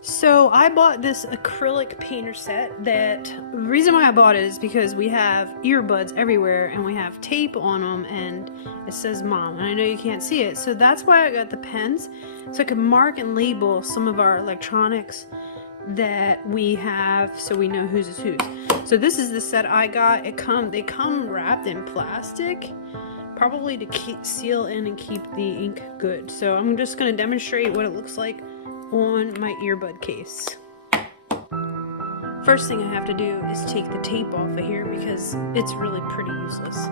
So I bought this acrylic painter set. That the reason why I bought it is because we have earbuds everywhere and we have tape on them and it says mom, and I know you can't see it, so that's why I got the pens, so I can mark and label some of our electronics that we have so we know whose is whose. So this is the set I got. They come wrapped in plastic, probably to seal in and keep the ink good. So I'm just going to demonstrate what it looks like on my earbud case. First thing I have to do is take the tape off of here because it's really pretty useless.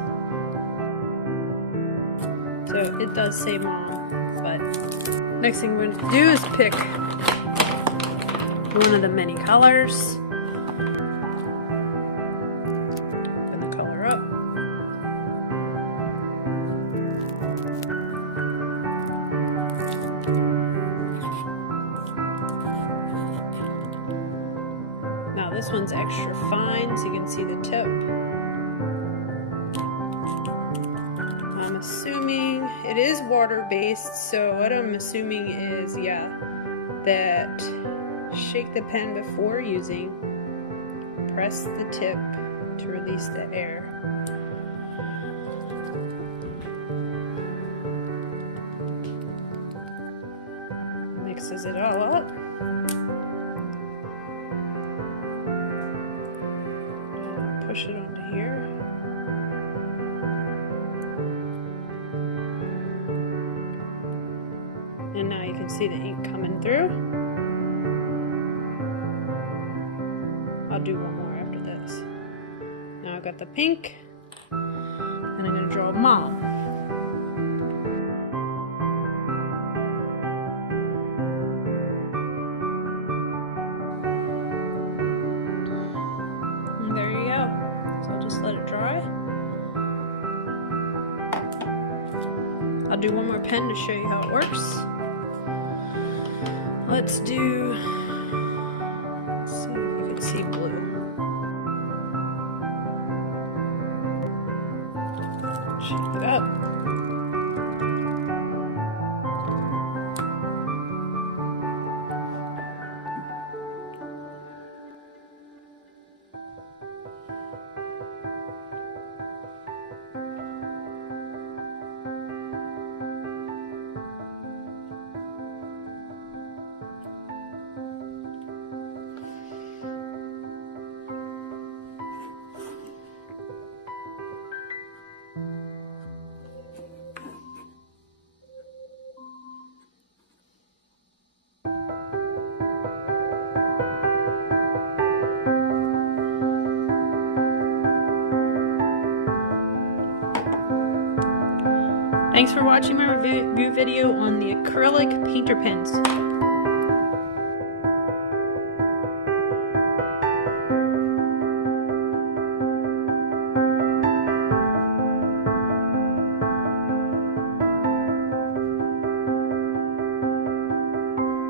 So it does say mom, but next thing we're going to do is pick one of the many colors. Open the color up. Now this one's extra fine, so you can see the tip. I'm assuming it is water-based, so what I'm assuming is, yeah, that shake the pen before using, press the tip to release the air. Mixes it all up. Push it onto here. And now you can see the ink coming through. I'll do one more after this. Now I've got the pink, and I'm going to draw mom. And there you go. So I'll just let it dry. I'll do one more pen to show you how it works. Let's do, let's see if you can see blue. Shake it up. Thanks for watching my review video on the acrylic painter pens.